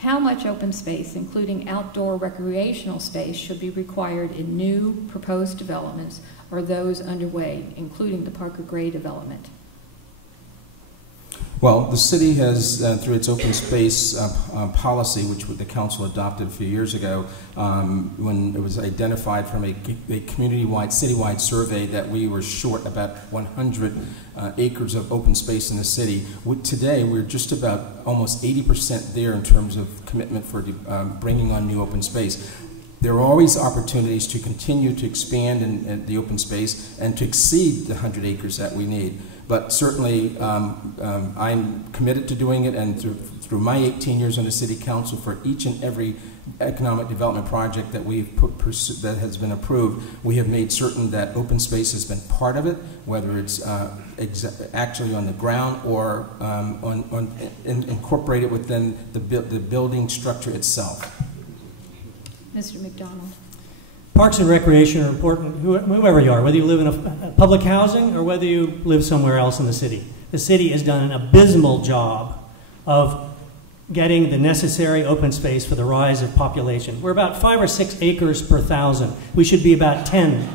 How much open space, including outdoor recreational space, should be required in new proposed developments or those underway, including the Parker Gray development? Well, the city has, through its open space policy, which the council adopted a few years ago, when it was identified from a community-wide, citywide survey that we were short about 100 acres of open space in the city. Today, we're just about almost 80% there in terms of commitment for bringing on new open space. There are always opportunities to continue to expand in the open space and to exceed the 100 acres that we need. But certainly, I'm committed to doing it, and through my 18 years on the City Council, for each and every economic development project that we've that has been approved, we have made certain that open space has been part of it, whether it's actually on the ground or incorporated within the building structure itself. Mr. McDonald. Parks and recreation are important, whoever you are, whether you live in a public housing or whether you live somewhere else in the city. The city has done an abysmal job of getting the necessary open space for the rise of population. We're about 5 or 6 acres per thousand. We should be about 10.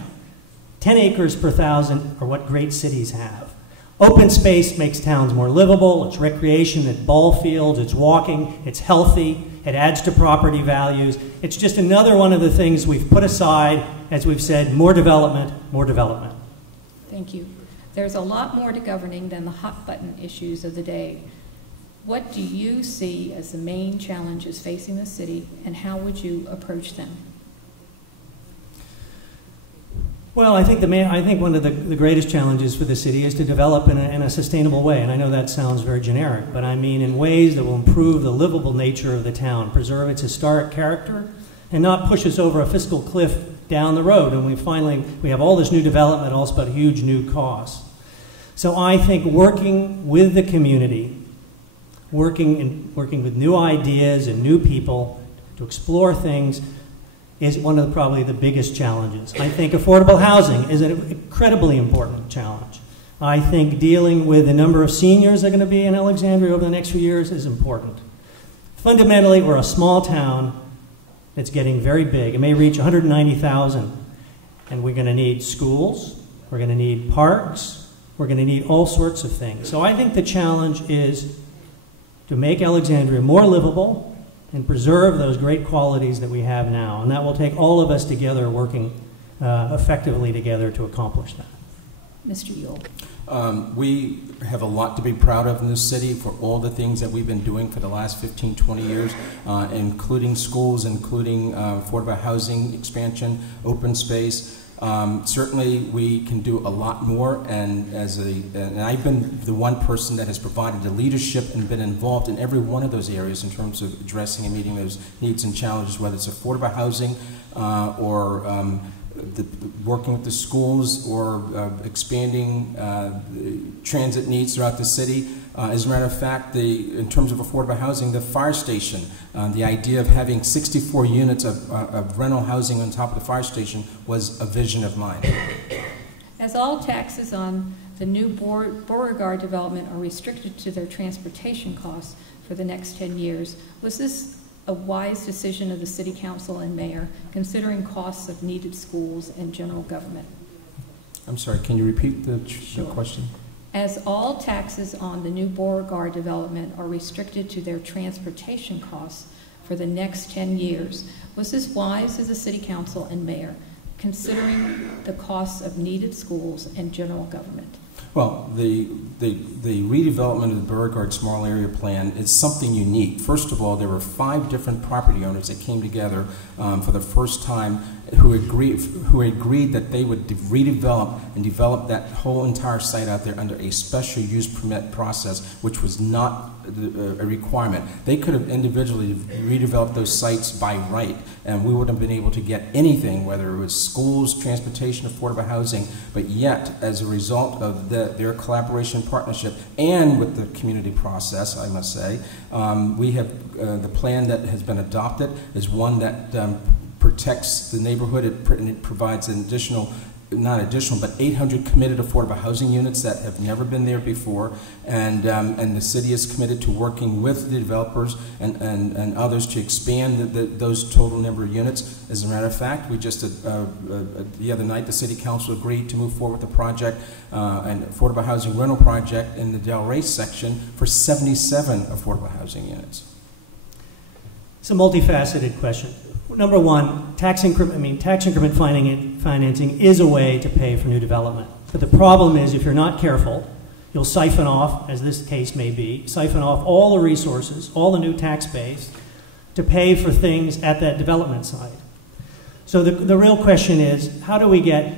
10 acres per thousand are what great cities have. Open space makes towns more livable. It's recreation, it's ball fields, it's walking, it's healthy. It adds to property values. It's just another one of the things we've put aside, as we've said, more development, more development. Thank you. There's a lot more to governing than the hot button issues of the day. What do you see as the main challenges facing the city, and how would you approach them? Well, I think one of the greatest challenges for the city is to develop in a sustainable way. And I know that sounds very generic, but I mean in ways that will improve the livable nature of the town, preserve its historic character, and not push us over a fiscal cliff down the road. And we have all this new development, also but huge new costs. So I think working with the community, working with new ideas and new people to explore things is one of probably the biggest challenges. I think affordable housing is an incredibly important challenge. I think dealing with the number of seniors that are going to be in Alexandria over the next few years is important. Fundamentally, we're a small town that's getting very big. It may reach 190,000, and we're going to need schools, we're going to need parks, we're going to need all sorts of things. So I think the challenge is to make Alexandria more livable and preserve those great qualities that we have now. And that will take all of us together working effectively together to accomplish that. Mr. Yule. We have a lot to be proud of in this city for all the things that we've been doing for the last 15, 20 years, including schools, including affordable housing expansion, open space. Certainly we can do a lot more, and I've been the one person that has provided the leadership and been involved in every one of those areas in terms of addressing and meeting those needs and challenges, whether it's affordable housing or working with the schools or expanding transit needs throughout the city. As a matter of fact, in terms of affordable housing, the fire station, the idea of having 64 units of rental housing on top of the fire station was a vision of mine. As all taxes on the new Beauregard development are restricted to their transportation costs for the next 10 years, was this a wise decision of the City Council and Mayor, considering costs of needed schools and general government? I'm sorry, can you repeat the question? As all taxes on the new Beauregard development are restricted to their transportation costs for the next 10 years, was this wise as a City Council and Mayor, considering the costs of needed schools and general government? Well, the redevelopment of the Beauregard Small Area Plan is something unique. First of all, there were 5 different property owners that came together for the first time who agreed that they would redevelop and develop that whole entire site out there under a special use permit process, which was not a requirement. They could have individually redeveloped those sites by right, and we wouldn't have been able to get anything, whether it was schools, transportation, affordable housing, but yet, as a result of their collaboration and partnership, and with the community process, I must say, we have the plan that has been adopted is one that protects the neighborhood, and it provides an additional not additional, but 800 committed affordable housing units that have never been there before, and the city is committed to working with the developers and others to expand those total number of units. As a matter of fact, we just the other night the city council agreed to move forward with the project, an affordable housing rental project in the Del Rey section for 77 affordable housing units. It's a multifaceted question. Number one, tax increment financing is a way to pay for new development. But the problem is, if you're not careful, you'll siphon off, as this case may be, siphon off all the resources, all the new tax base, to pay for things at that development site. So the real question is, how do we get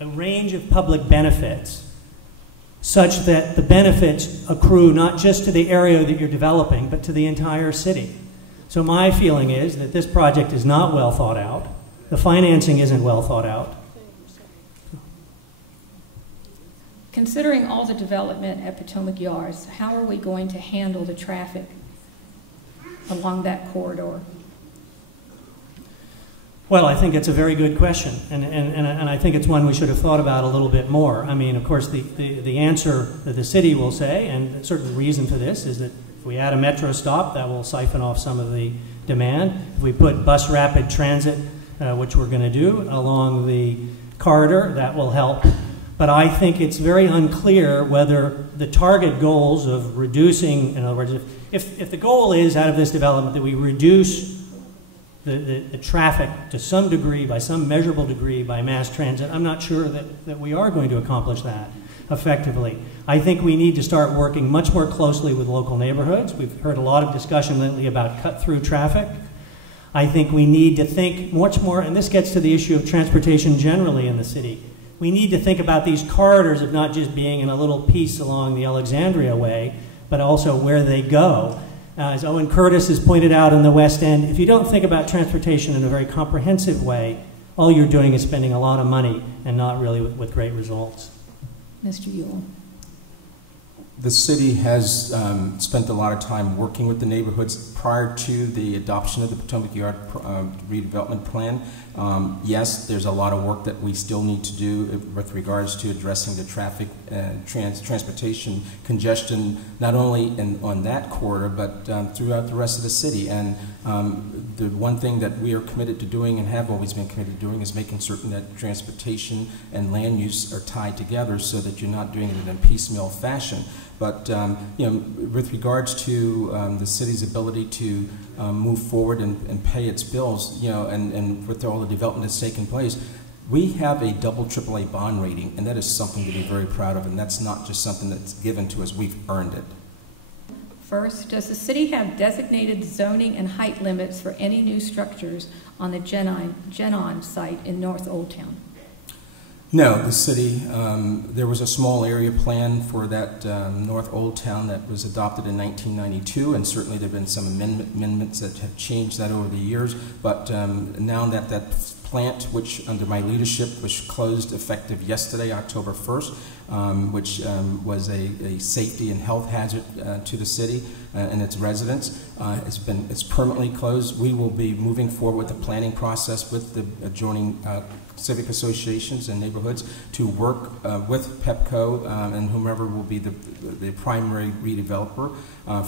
a range of public benefits such that the benefits accrue not just to the area that you're developing, but to the entire city? So my feeling is that this project is not well thought out. The financing isn't well thought out. Considering all the development at Potomac Yards, how are we going to handle the traffic along that corridor? Well, I think it's a very good question, and I think it's one we should have thought about a little bit more. I mean, of course, the answer that the city will say, and a certain reason for this, is that if we add a metro stop, that will siphon off some of the demand. If we put bus rapid transit, which we're going to do, along the corridor, that will help. But I think it's very unclear whether the target goals of reducing, in other words, if the goal is out of this development that we reduce the traffic to some degree, by some measurable degree, by mass transit, I'm not sure that we are going to accomplish that effectively. I think we need to start working much more closely with local neighborhoods. We've heard a lot of discussion lately about cut-through traffic. I think we need to think much more, and this gets to the issue of transportation generally in the city. We need to think about these corridors of not just being in a little piece along the Alexandria way, but also where they go. As Owen Curtis has pointed out in the West End, if you don't think about transportation in a very comprehensive way, all you're doing is spending a lot of money and not really with great results. Mr. Ewell. The city has spent a lot of time working with the neighborhoods prior to the adoption of the Potomac Yard redevelopment plan. Yes, there's a lot of work that we still need to do with regards to addressing the traffic and transportation congestion, not only on that corridor, but throughout the rest of the city. And the one thing that we are committed to doing and have always been committed to doing is making certain that transportation and land use are tied together so that you're not doing it in a piecemeal fashion. But with regards to the city's ability to move forward and pay its bills, and with all the development that's taken place, we have a double AAA bond rating, and that is something to be very proud of, and that's not just something that's given to us, we've earned it. First, does the city have designated zoning and height limits for any new structures on the Genon site in North Old Town? No, the city, there was a small area plan for that North Old Town that was adopted in 1992, and certainly there have been some amendments that have changed that over the years, but now that that plant, which under my leadership was closed effective yesterday, October 1st, which was a safety and health hazard to the city and its residents, it's permanently closed. We will be moving forward with the planning process with the adjoining civic associations and neighborhoods to work with PEPCO and whomever will be the primary redeveloper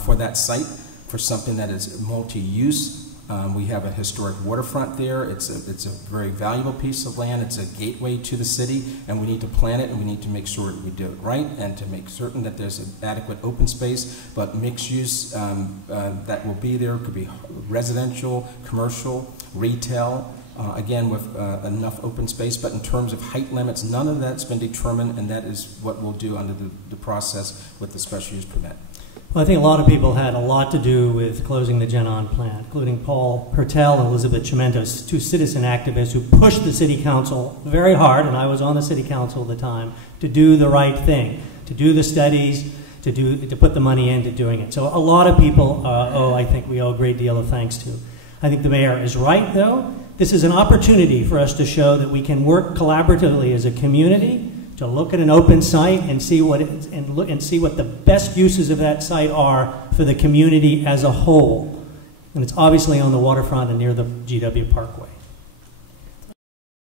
for that site, for something that is multi-use. We have a historic waterfront there. It's a very valuable piece of land. It's a gateway to the city, and we need to plan it, and we need to make sure that we do it right, and to make certain that there's an adequate open space, but mixed use that will be there. Could be residential, commercial, retail, again with enough open space, but in terms of height limits, none of that's been determined, and that is what we'll do under the process with the special use permit. Well, I think a lot of people had a lot to do with closing the Genon plant, including Paul Hertel and Elizabeth Chimentos, two citizen activists who pushed the city council very hard, and I was on the city council at the time, to do the right thing, to do the studies, to put the money into doing it. So a lot of people, I think we owe a great deal of thanks to. I think the mayor is right, though. This is an opportunity for us to show that we can work collaboratively as a community to look at an open site and see what the best uses of that site are for the community as a whole. And it's obviously on the waterfront and near the GW Parkway.